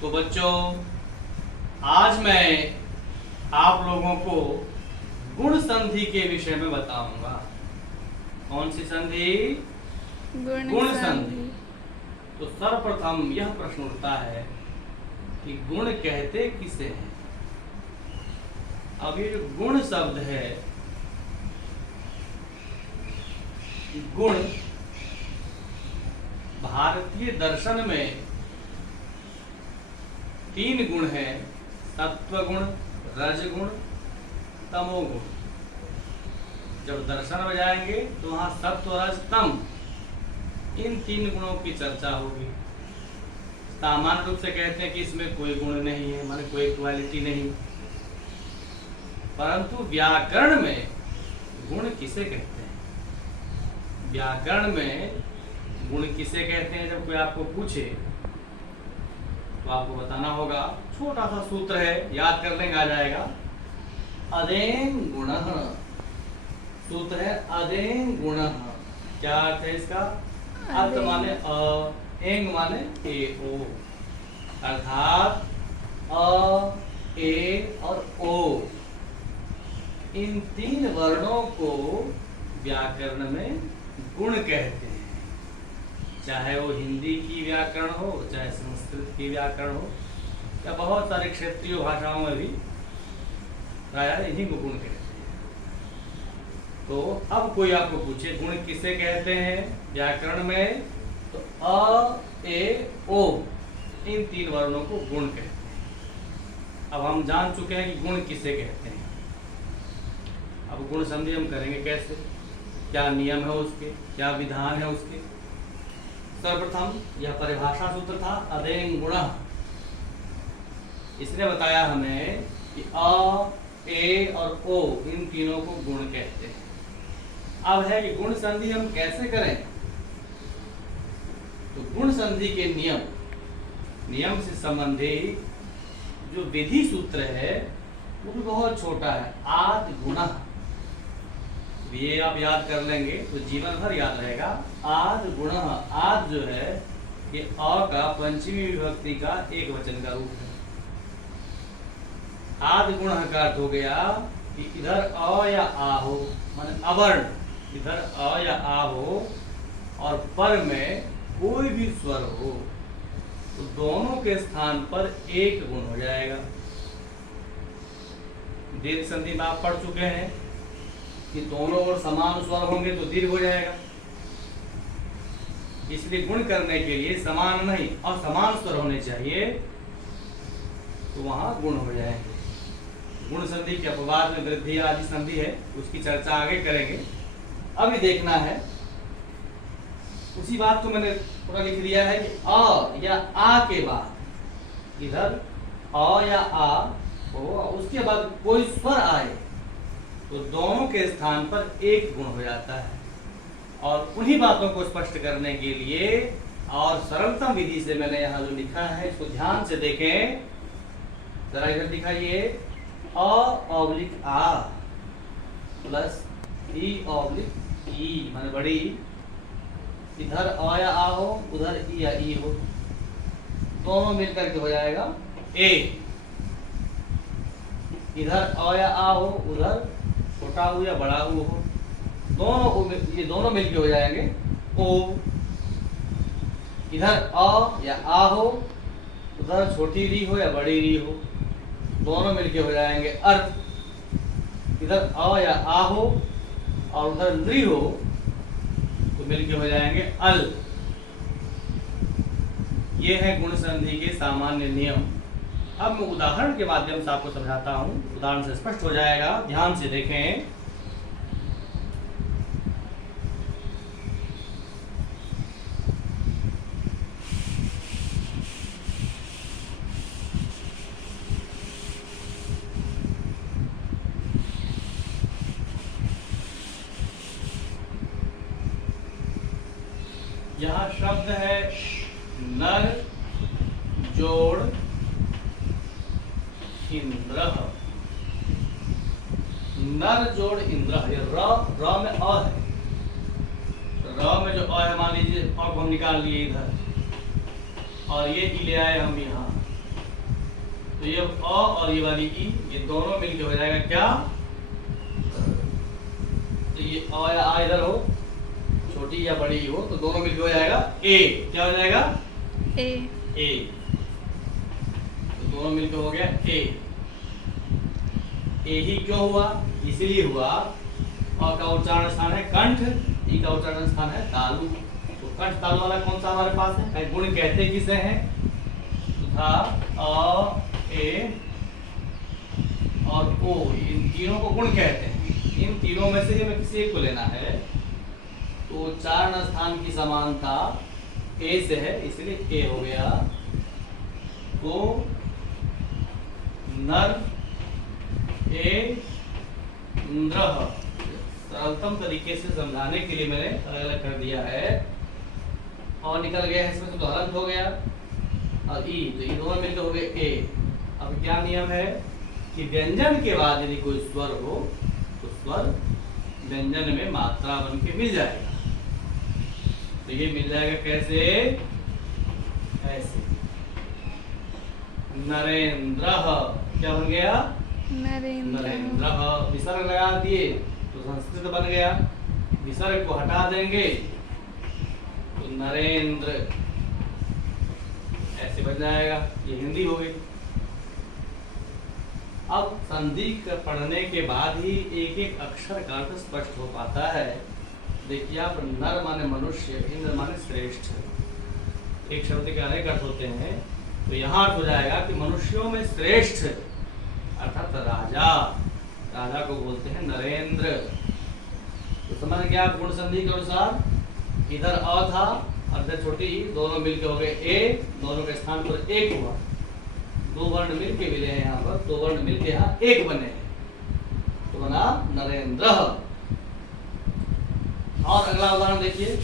तो बच्चों, आज मैं आप लोगों को गुण संधि के विषय में बताऊंगा। कौन सी संधि? गुण संधि। तो सर्वप्रथम यह प्रश्न उठता है कि गुण कहते किसे हैं? अब ये जो गुण शब्द है, गुण भारतीय दर्शन में 3 गुण हैं: सत्व गुण, रज गुण, तमोगुण। जब दर्शन में जाएंगे तो वहां सत्व, रज, तम, इन 3 गुणों की चर्चा होगी। सामान्य रूप से कहते हैं कि इसमें कोई गुण नहीं है, माने कोई क्वालिटी नहीं। परंतु व्याकरण में गुण किसे कहते हैं? व्याकरण में गुण किसे कहते हैं जब कोई आपको पूछे तो आपको बताना होगा। छोटा सा सूत्र है, याद कर लेंगे, आ जाएगा। अदेन गुणः, सूत्र है अदेन गुणः। क्या अर्थ है इसका? अर्थ माने अ, एंग माने ए ओ, अर्थात अ, ए और ओ, इन 3 वर्णों को व्याकरण में गुण कहते हैं। चाहे वो हिंदी की व्याकरण हो, चाहे संस्कृत की व्याकरण हो, या बहुत सारे क्षेत्रीय भाषाओं में भी प्रायः इन्हीं को गुण कहते हैं। तो अब कोई आपको पूछे गुण किसे कहते हैं व्याकरण में, तो अ, ए, ओ, इन 3 वर्णों को गुण कहते हैं। अब हम जान चुके हैं कि गुण किसे कहते हैं। अब गुण संधि हम करेंगे कैसे, क्या नियम है उसके, क्या विधान है उसके। सर्वप्रथम यह परिभाषा सूत्र था अदेन गुणः। इसने बताया हमें कि अ, ए और ओ, इन तीनों को गुण कहते हैं। अब है कि गुण संधि हम कैसे करें। तो गुण संधि के नियम से संबंधित जो विधि सूत्र है वो भी बहुत छोटा है। आद गुणः, ये आप याद कर लेंगे तो जीवन भर याद रहेगा। आद गुणः, आद जो है ये अ का पंचमी विभक्ति का एक वचन का रूप है। आद गुणः का अर्थ हो गया कि इधर अ या आ हो, माने अवर्ण, इधर अ या आ हो और पर में कोई भी स्वर हो, तो दोनों के स्थान पर एक गुण हो जाएगा। दीर्घ संधि में आप पढ़ चुके हैं कि दोनों ओर समान स्वर होंगे तो दीर्घ हो जाएगा। इसलिए गुण करने के लिए समान नहीं और समान स्वर होने चाहिए, तो वहां गुण हो जाएंगे। गुण संधि के अपवाद में वृद्धि आदि संधि है, उसकी चर्चा आगे करेंगे। अभी देखना है, उसी बात को मैंने पूरा लिख दिया है कि अ या आ के बाद इधर अ या आ हो, उसके बाद कोई स्वर आए तो दोनों के स्थान पर एक गुण हो जाता है। और उन्हीं बातों को स्पष्ट करने के लिए और सरलतम विधि से मैंने यहाँ जो लिखा है इसको ध्यान से देखें। जरा इधर दिखाइए, अ/आ प्लस ई/ई, माने बड़ी। इधर अ या आ हो, उधर ई या ई हो, दोनों मिलकर के हो जाएगा ए। इधर अ या आ हो, उधर छोटा ऊ या बड़ा ऊ हो, ये दोनों मिलके हो जाएंगे ओ। इधर अ या आ हो, उधर छोटी री हो या बड़ी री हो, दोनों मिलके हो जाएंगे अर्थ। इधर अ या आ हो और उधर री हो तो मिलके हो जाएंगे अल। ये है गुण संधि के सामान्य नियम। अब मैं उदाहरण के माध्यम से आपको समझाता हूं, उदाहरण से स्पष्ट हो जाएगा, ध्यान से देखें। यहां शब्द है नर जोड़ इंद्र। नर जोड़ इंद्र, ये र में अ है, र में जो अ है मान लीजिए अ को हम निकाल लिए इधर और ये ई ले आए हम यहाँ, तो ये अ और ये वाली ई, ये दोनों मिलके हो जाएगा क्या? तो ये अ या आ इधर हो, छोटी या बड़ी हो, तो दोनों मिलके हो जाएगा ए। क्या हो जाएगा? ए। ए। तो दोनों मिलके हो गया ए। ए ही क्यों हुआ? इसीलिए हुआ, अ का उच्चारण स्थान है कंठ, ई का उच्चारण स्थान है तालु। तो कंठ तालु वाला कौन सा हमारे पास है? गुण कहते किसे हैं? तो था अ, ए और ओ, इन तीनों को गुण कहते हैं। इन तीनों में से हमें किसी एक को लेना है, तो उच्चारण स्थान की समानता ए से है, इसलिए ए हो गया। तो नर ए इंद्र, सरलतम तरीके से समझाने के लिए मैंने अलग अलग कर दिया है। और निकल गया है इसमें से तो हलंत हो गया और ई, तो ये दोनों मिलकर हो गए ए। अब क्या नियम है कि व्यंजन के बाद यदि कोई स्वर हो तो स्वर व्यंजन में मात्रा बन के मिल जाएगा। तो ये मिल जाएगा कैसे? ऐसे, नरेंद्र क्या बन गया? नरेंद्र। विसर्ग लगा दिए तो संस्कृत बन गया, विसर्ग को हटा देंगे तो नरेंद्र ऐसे बन जाएगा। ये हिंदी हो गई। अब संधि पढ़ने के बाद ही एक एक अक्षर का अर्थ स्पष्ट हो पाता है। देखिए आप, नर माने मनुष्य, इंद्र माने श्रेष्ठ। एक शब्द के अनेक अर्थ होते हैं, तो यहाँ अर्थ हो जाएगा कि मनुष्यों में श्रेष्ठ अर्थात राजा, राजा को बोलते हैं नरेंद्र। तो समझ गया गुण संधि के अनुसार, इधर अ था और इधर छोटी ई, दोनों मिलके हो गए ए, दोनों के स्थान पर एक हुआ। दो वर्ण मिलके मिले हैं यहाँ पर, दो वर्ण मिलके यहाँ एक बने हैं, तो बना नरेंद्र। और अगला उदाहरण देखिए,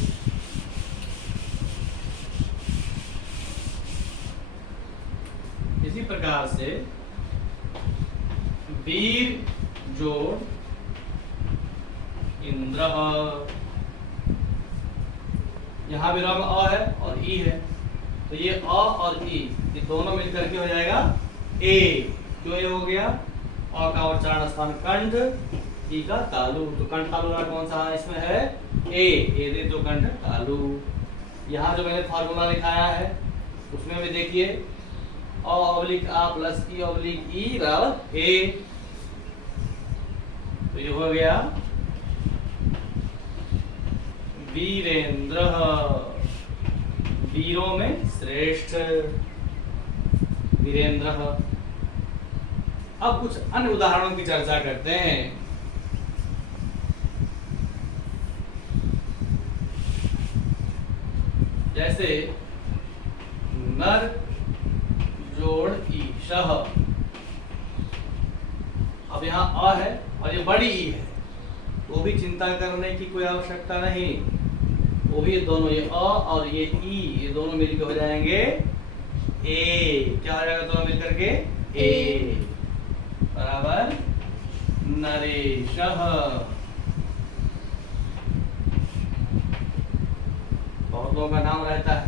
इसी प्रकार से वीर जोड़ इंद्र, यहाँ भी रंग अ है और ई है, तो ये अ और ई, ये दोनों मिलकर के हो जाएगा ए। क्यों ये हो गया? अ का उच्चारण स्थान कंठ, ई का तालु। तो कंठ तालु वाला कौन सा इसमें है? ए दे तो कंठ तालु। यहाँ जो मैंने फार्मूला लिखाया है उसमें भी देखिए, अ ऑब्लिक आ प्लस ई ऑब्लिक ई बराबर ए। तो ये हो गया वीरेंद्र, वीरों में श्रेष्ठ वीरेंद्र। अब कुछ अन्य उदाहरणों की चर्चा करते हैं। जैसे नर जोड़ ईशः, अब यहाँ अ है और ये बड़ी ई है, वो भी चिंता करने की कोई आवश्यकता नहीं, वो भी दोनों, ये अ और ये ई, ये दोनों मिलकर हो जाएंगे ए। क्या हो जाएगा दोनों मिलकर के? ए बराबर नरेशः। बहुत लोगों का नाम रहता है,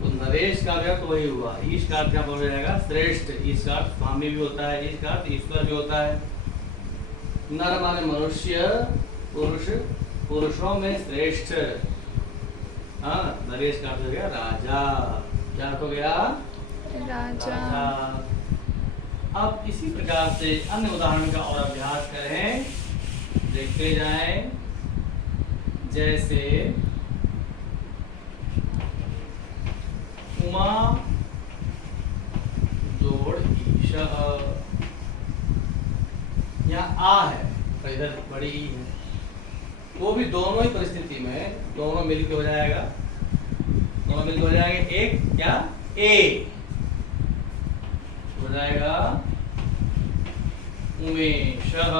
तो नरेश का अर्थ वही हुआ। ईश का अर्थ क्या हो जाएगा? श्रेष्ठ। ईश का अर्थ स्वामी भी होता है, ईश का अर्थ ईश्वर भी होता है। नर माने मनुष्य, पुरुष, पुरुषों में श्रेष्ठ। हाँ, नरेश का अर्थ हो गया राजा। क्या हो गया? राजा। अब इसी प्रकार से अन्य उदाहरण का और अभ्यास करें, देखते जाएं। जैसे उमा जोड़ ईशः, यहाँ आ है और इधर बड़ी ई है, वो भी दोनों ही परिस्थिति में दोनों मिलके हो जाएगा, दोनों मिलके हो जाएंगे एक क्या? ए हो जाएगा उमेशः।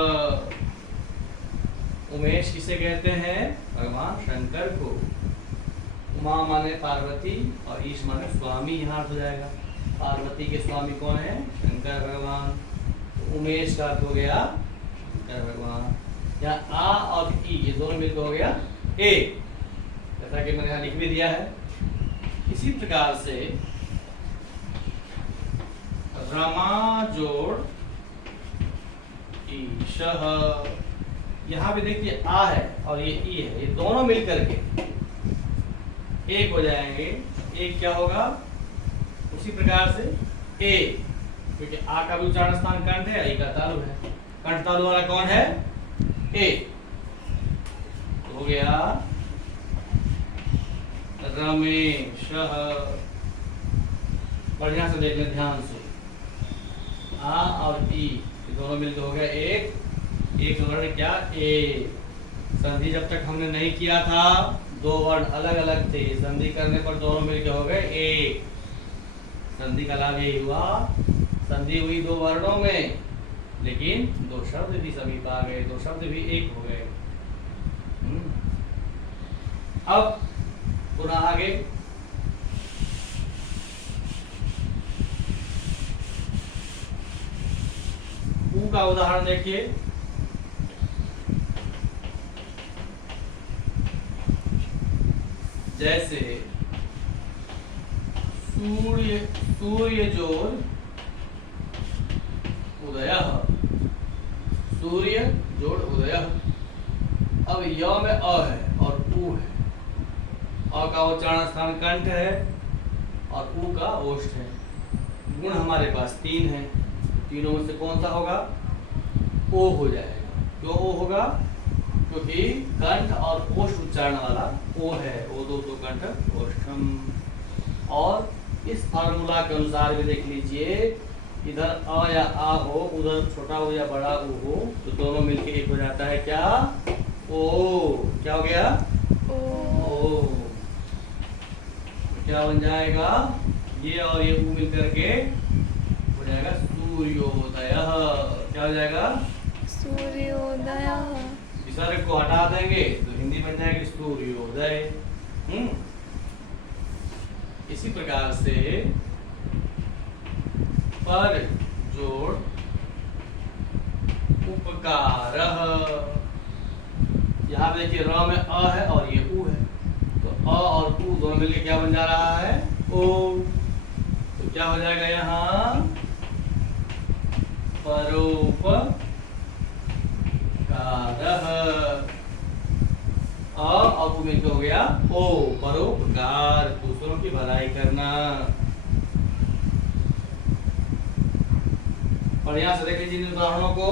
उमेश किसे कहते हैं? भगवान शंकर को। उमा माने पार्वती और ईश माने स्वामी, यहाँ हो जाएगा। पार्वती के स्वामी कौन है? शंकर भगवान। तो उमेश का अर्थ हो गया शंकर भगवान। यहाँ आ और ई, ये दोनों मिलकर हो गया ए, जैसा कि मैंने यहाँ लिख भी दिया है। इसी प्रकार से रमा जोड़ ईशः। यहाँ भी देखिए आ है और ये ई है, ये दोनों मिल करके एक हो जाएंगे। एक क्या होगा उसी प्रकार से ए, क्योंकि आ का भी उच्चारण स्थान कंठ है, ई का तालु है। कंठ तालु वाला कौन है? ए। तो हो गया रमेशः। बढ़िया से देख लें ध्यान से, आ और ई दोनों मिलकर हो गया एक वर्ण क्या? ए। संधि जब तक हमने नहीं किया था दो वर्ण अलग अलग थे, संधि करने पर दोनों मिलकर हो गए एक। संधि का लाभ यही हुआ, संधि हुई दो वर्णों में लेकिन दो शब्द भी समीप आ गए, दो शब्द भी एक हो गए। अब पुनः आगे ऊ का उदाहरण देखिए। जैसे सूर्य जोड़ उदयः, सूर्य जोड़ उदयः। अब य में अ है और उ है, अ का उच्चारण स्थान कंठ है और उ का ओष्ठ है। गुण हमारे पास तीन है, तीनों में से कौन सा होगा? ओ हो जाएगा। क्यों ओ होगा? क्योंकि कंठ और ओष्ठ उच्चारण वाला ओ है, ओ दो तो कंठ ओष्ठम। और इस फार्मूला के अनुसार भी देख लीजिए, इधर अ या आ हो, उधर छोटा हो या बड़ा उ हो, तो दोनों मिलके एक हो जाता है क्या? ओ। क्या हो गया? ओ। क्या बन जाएगा? ये और ये उ मिल करके हो जाएगा सूर्योदयः। क्या हो जाएगा? सूर्योदयः। विसर्ग को हटा देंगे तो हिंदी बन जाएगी सूर्योदय। इसी प्रकार से पर जोड़ उपकारः। यहाँ देखिए र में अ है और ये उ है, तो अ और उ दोनों मिलके क्या बन जा रहा है? ओ। तो क्या हो जाएगा यहाँ? परोपकारः। अ और उ मिलकर हो गया ओ, परोपकार, दूसरों की भलाई करना। बढ़िया से देख लीजिए इन उदाहरणों को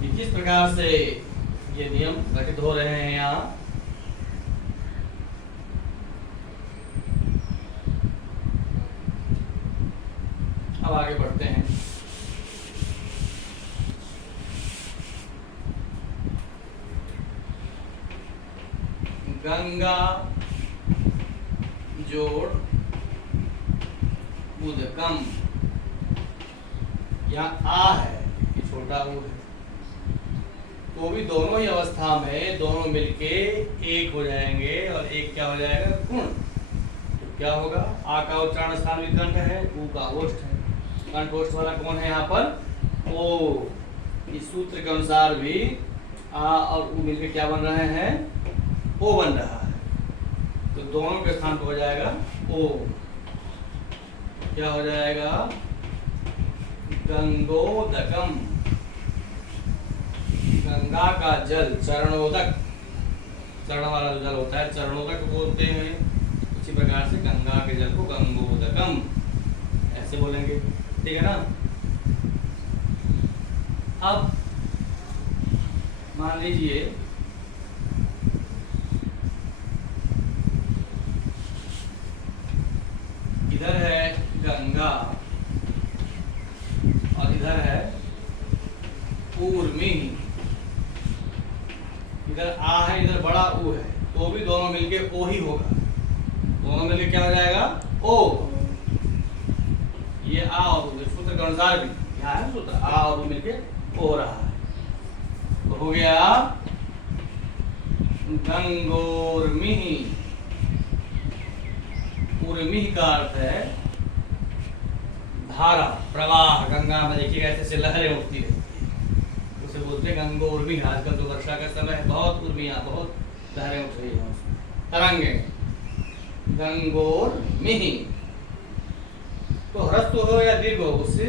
कि किस प्रकार से ये नियम घटित हो रहे हैं यहाँ। अब आगे बढ़ते हैं। गंगा जोड़ उदकम। यहाँ आ है, ये छोटा ऊ है, तो भी दोनों ही अवस्था में दोनों मिलके एक हो जाएंगे और एक क्या हो जाएगा? गुण। तो क्या होगा? आ का उच्चारण स्थान भी कंठ है, ऊ का ओष्ठ है। कंठ ओष्ठ वाला कौन है यहाँ पर? ओ। इस सूत्र के अनुसार भी आ और ऊ मिलके क्या बन रहे हैं? ओ बन रहा है, तो दोनों के स्थान पर हो जाएगा ओ। क्या हो जाएगा? गंगोदकम। गंगा का जल चरणोदक, चरण वाला जो जल होता है चरणोदक बोलते हैं। इसी प्रकार से गंगा के जल को गंगोदकम ऐसे बोलेंगे, ठीक है ना? अब मान लीजिए इधर है गंगा और इधर है ऊर्मी। इधर आ है, इधर बड़ा ऊ है, तो भी दोनों मिलके ओ ही होगा। दोनों मिलके क्या हो जाएगा? ओ। ये आ और ऊ सूत्र के अनुसार भी यहाँ है सूत्र, आ और ऊ मिलके ओ हो रहा है, तो हो गया गंगोर्मिहि। उर्मिहि का अर्थ है धारा, प्रवाह। गंगा में देखिएगा ऐसे लहरें उठती रहती है, उसे बोलते हैं गंगोर्मिहि। आजकल तो वर्षा का समय है, बहुत उर्मियां, बहुत लहरें उठ रही हैं, तरंगे। गंगोर्मिहि तो ह्रस्व हो या दीर्घ हो उससे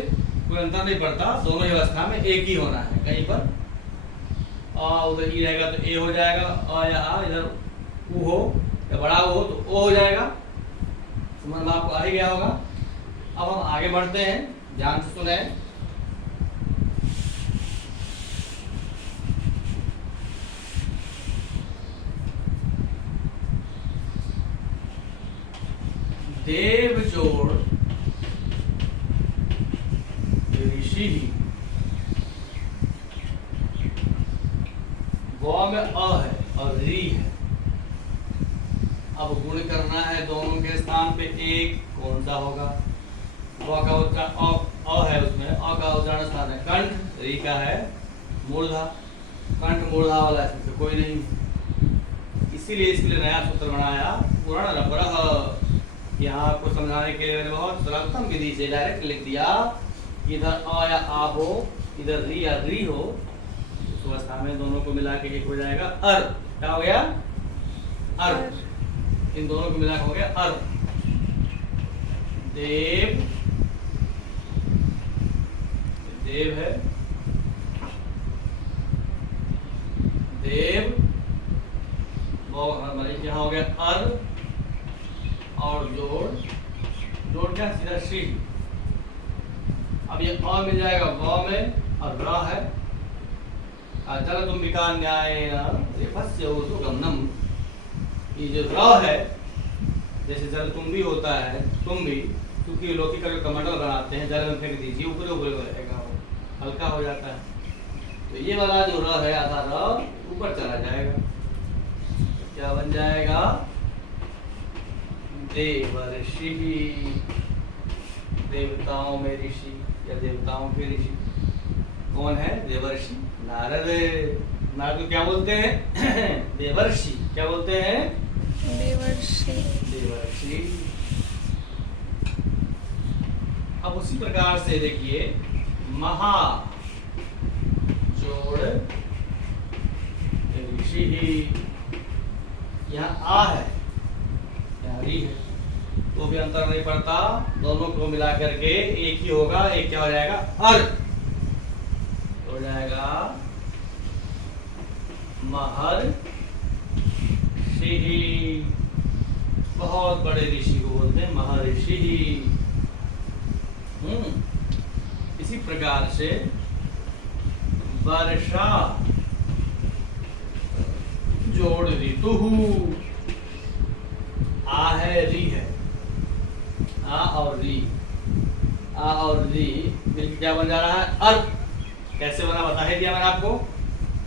कोई अंतर नहीं पड़ता, दोनों ही अवस्था में एक ही होना है। कहीं पर आ उधर ई रहेगा तो ए हो जाएगा, अ या आ इधर उ हो या बड़ा उ हो तो ओ हो जाएगा। समझ में आपको आ ही गया होगा। अब हम आगे बढ़ते हैं, ध्यान से सुने। देव जोड़ ऋषि, व में अ है और री है। अब गुण करना है दोनों के स्थान पे एक, कौन सा होगा? व का उच्चारण अ है, उसमें अ का उच्चारण स्थान है कंठ, री का है मूर्धा। कंठ मूर्धा वाला इसमें कोई नहीं, इसीलिए इसके लिए नया सूत्र बनाया पूर्ण रपरः। यहाँ आपको समझाने के लिए मैंने बहुत सरलतम विधि से डायरेक्ट लिख दिया। इधर अ या आ हो, इधर री या री हो, उस अवस्था में दोनों को मिला के एक हो जाएगा अर। क्या हो गया? अर। इन दोनों को मिला के हो गया अर। देव, देव है, देव, यहाँ हो गया अर और जोड़, जोड़ क्या? सीधा शी। अब ये अ मिल जाएगा व में और र है। चल तुम विकार न्याय गमनम, ये जो र है, जैसे जल तुम भी होता है, तुम भी, क्योंकि लौकी का जो कमंडल बनाते हैं जल में फेंक दीजिए, ऊपर ऊपर रहेगा, वो हल्का हो जाता है। तो ये वाला जो र है, आधा र ऊपर चला जाएगा, क्या बन जाएगा? देवर्षि, देवताओं में ऋषि या देवताओं के ऋषि कौन है? देवर्षि नारद। नारद को क्या बोलते हैं? देवर्षि। क्या बोलते हैं? देवर्षि। देवर्षि। अब उसी प्रकार से देखिए, महा जोड़ ऋषि, यहाँ आ है, यहाँ री है, तो भी अंतर नहीं पड़ता, दोनों को मिला करके एक ही होगा। एक क्या हो जाएगा? अर हो जाएगा महर्षि। बहुत बड़े ऋषि को बोलते हैं महर्षि। इसी प्रकार से वर्षा जोड़ ऋतु, आ है री है, आ और री, आ और री मिलकर क्या बन जा रहा है? अर। कैसे बना बता ही दिया मैंने आपको।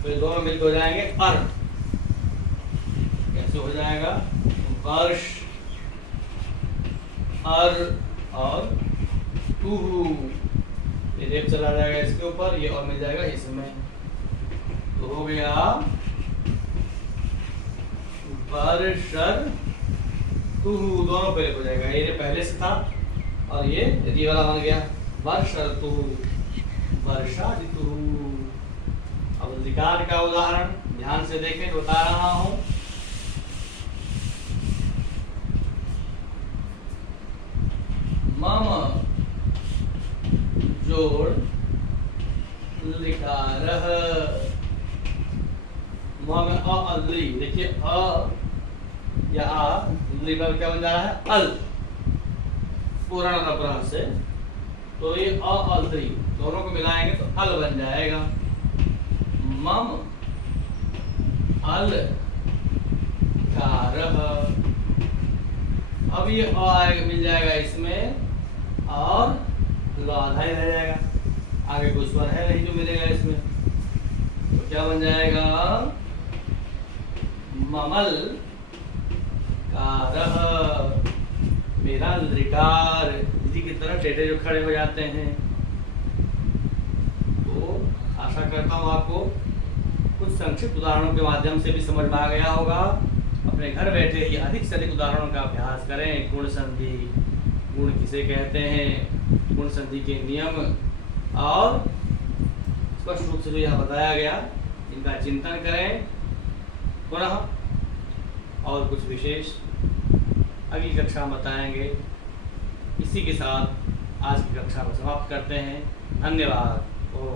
तो ये दोनों मिलकर हो जाएंगे अर। कैसे हो जाएगा? वर्ष, अर और तुहु, ये रेप चला जाएगा इसके ऊपर, ये और मिल जाएगा इसमें, तो हो गया वर्षर तुहु। दोनों पहले हो जाएगा, ये पहले से था और ये री वाला बन गया वर्षर तुहु, वर्षा ऋतु। अब अधिकार का उदाहरण ध्यान से देखें, बता रहा हूं। मम जोड़ लिकारः, म में अ ली, देखिए अ या आ लिकार क्या बन जा रहा है? अल, पूर्ण रपरः से, तो ये अ अल ली दोनों को मिलाएंगे तो अल बन जाएगा। मम अल कारः, अब ये अ मिल जाएगा इसमें और ल आधा ही रह जाएगा, आगे कोई स्वर है नहीं जो मिलेगा इसमें, तो क्या बन जाएगा? ममल कारः, मेरा लिकार। इसी की तरह टेढ़े जो खड़े हो जाते हैं। तो आशा करता हूँ आपको कुछ संक्षिप्त उदाहरणों के माध्यम से भी समझ में आ गया होगा। अपने घर बैठे ही अधिक से अधिक उदाहरणों का अभ्यास करें। गुण संधि, गुण किसे कहते हैं, गुण संधि के नियम और स्पष्ट रूप से जो यहाँ बताया गया, इनका चिंतन करें पुनः, और कुछ विशेष अगली कक्षा में बताएंगे। इसी के साथ आज की कक्षा को समाप्त करते हैं। धन्यवाद। ओ